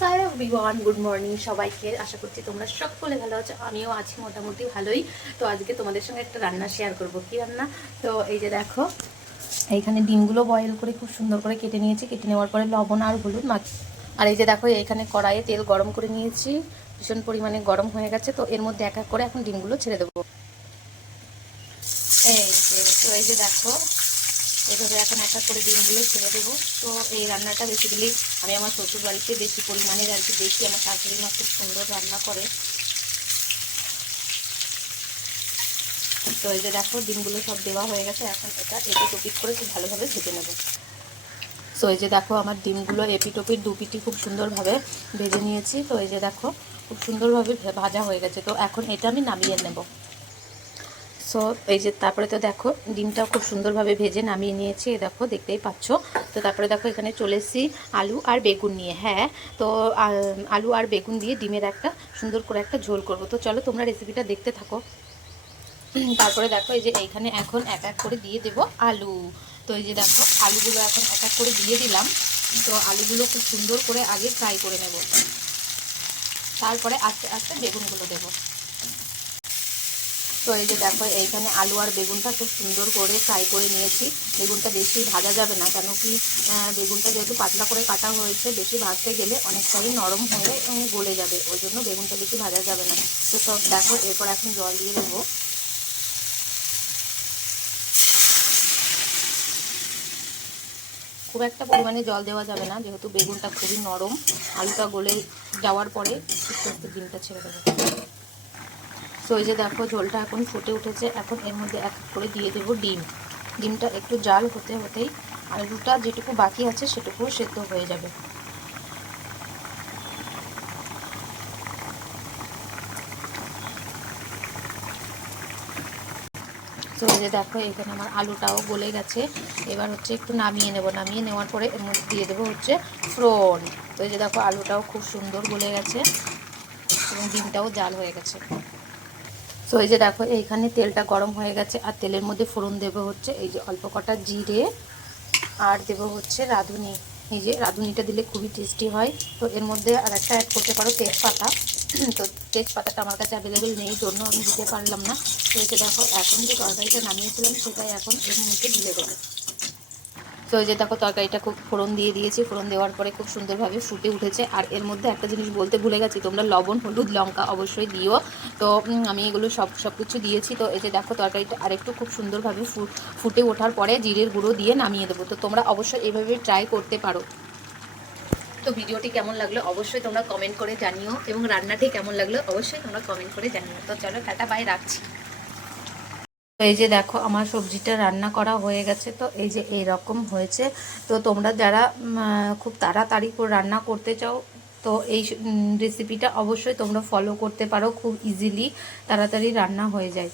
Hello everyone, good morning সবাইকে। আশা করছি তোমরা সকলে ভালো আছো, আমিও আছি মোটামুটি ভালোই। তো আজকে তোমাদের সঙ্গে একটা রান্না শেয়ার করব। কি রান্না? তো এই যে দেখো, এইখানে ডিমগুলো বয়েল করে খুব সুন্দর করে কেটে নিয়েছি। কেটে নেওয়ার পরে লবণ আর হলুদ মাখি। আর এই যে দেখো, এইখানে কড়াইয়ে তেল গরম করে নিয়েছি, ভীষণ পরিমাণে গরম হয়ে গেছে। তো এর মধ্যে এক এক করে এখন ডিমগুলো ছেড়ে দেবো। এই যে দেখো, এভাবে এখন এক এক করে ডিমগুলো ছেড়ে দেবো। তো এই রান্নাটা বেসিক্যালি আমি আমার শ্বশুর বাড়িতে বেশি পরিমাণের আর কি দেখি। আমার শাশুড়ি মা খুব সুন্দর রান্না করে। তো এই যে দেখো, ডিমগুলো সব দেওয়া হয়ে গেছে। এখন এটা এপিট ওপিট করে খুব ভালোভাবে ভেজে নেব। তো এই যে দেখো, আমার ডিমগুলো এপিট ওপিট দুপিটি খুব সুন্দরভাবে ভেজে নিয়েছি। তো এই যে দেখো, খুব সুন্দরভাবে ভাজা হয়ে গেছে। তো এখন এটা আমি নামিয়ে নেব। সো এই যে তারপরে তো দেখো, ডিমটাও খুব সুন্দরভাবে ভেজে নামিয়ে নিয়েছি। দেখো, দেখতেই পাচ্ছ। তো তারপরে দেখো, এখানে চলে এসেছি আলু আর বেগুন নিয়ে। হ্যাঁ, তো আলু আর বেগুন দিয়ে ডিমের একটা সুন্দর করে একটা ঝোল করব। তো চলো তোমরা রেসিপিটা দেখতে থাকো। তারপরে দেখো, এই যে এইখানে এখন এক এক করে দিয়ে দেব আলু। তো এই যে দেখো, আলুগুলো এখন এক এক করে দিয়ে দিলাম। তো আলুগুলো খুব সুন্দর করে আগে ফ্রাই করে নেব, তারপরে আস্তে আস্তে বেগুনগুলো দেবো। তো এই যে দেখো, এইখানে আলু আর বেগুনটা খুব সুন্দর করে ফ্রাই করে নিয়েছি। বেগুনটা বেশি ভাজা যাবে না, কেন কি বেগুনটা যেহেতু পাতলা করে কাটা হয়েছে, বেশি ভাজতে গেলে অনেকটাই নরম হয়ে গলে যাবে। ওই জন্য বেগুনটা বেশি ভাজা যাবে না। তো সব দেখো, এরপর এখন জল দিয়ে দেবো। খুব একটা পরিমাণে জল দেওয়া যাবে না, যেহেতু বেগুনটা খুবই নরম। আলুটা গলে যাওয়ার পরে আস্তে আস্তে ডিমটা ছেড়ে দেবো। তো এই যে দেখো, ঝোলটা এখন ফুটে উঠেছে। এখন এর মধ্যে এক এক করে দিয়ে দেবো ডিম। ডিমটা একটু জাল হতে হতেই আলুটা যেটুকু বাকি আছে সেটুকু সেদ্ধ হয়ে যাবে। তো এই যে দেখো, এখানে আমার আলুটাও গলে গেছে। এবার হচ্ছে একটু নামিয়ে নেব। নামিয়ে নেওয়ার পরে এর মধ্যে দিয়ে দেবো হচ্ছে ফোড়ন। তো এই যে দেখো, আলুটাও খুব সুন্দর গলে গেছে এবং ডিমটাও জাল হয়ে গেছে। তো এই যে দেখো, এইখানে তেলটা গরম হয়ে গেছে। আর তেলের মধ্যে ফোড়ন দেবো হচ্ছে এই যে অল্প কটা জিরে, আর দেবো হচ্ছে রাঁধুনি। এই যে রাঁধুনিটা দিলে খুবই টেস্টি হয়। তো এর মধ্যে আর একটা অ্যাড করতে পারো তেজপাতা। তো তেজপাতাটা আমার কাছে অ্যাভেলেবেল নেই, জন্য আমি দিতে পারলাম না। তো এই যে দেখো, এখন যে তরকারিটা নামিয়েছিলাম সেটাই এখন এর মধ্যে ঢেলে দেবো। তো এই যে দেখো, তরকারিটা খুব ফোড়ন দিয়ে দিয়েছি। ফোড়ন দেওয়ার পরে খুব সুন্দরভাবে ফুটে উঠেছে। আর এর মধ্যে একটা জিনিস বলতে ভুলে গেছি, তোমরা লবণ হলুদ লঙ্কা অবশ্যই দিও। তো আমি এগুলো সব কিছু দিয়েছি। তো এই যে দেখো, তরকারিটা আরেকটু খুব সুন্দরভাবে ফুটে ওঠার পরে জিরের গুঁড়ো দিয়ে নামিয়ে দেবো। তো তোমরা অবশ্যই এভাবে ট্রাই করতে পারো। তো ভিডিওটি কেমন লাগলো অবশ্যই তোমরা কমেন্ট করে জানিও, এবং রান্নাটি কেমন লাগলো অবশ্যই তোমরা কমেন্ট করে জানিও। তো চলো, টাটা বাই, রাখছি। তো এই যে দেখো, আমার সবজিটা রান্না করা হয়ে গেছে। তো এই যে এইরকম হয়েছে। তো তোমরা যারা খুব তাড়াতাড়ি করে রান্না করতে চাও, তো এই রেসিপিটা অবশ্যই তোমরা ফলো করতে পারো। খুব ইজিলি তাড়াতাড়ি রান্না হয়ে যায়।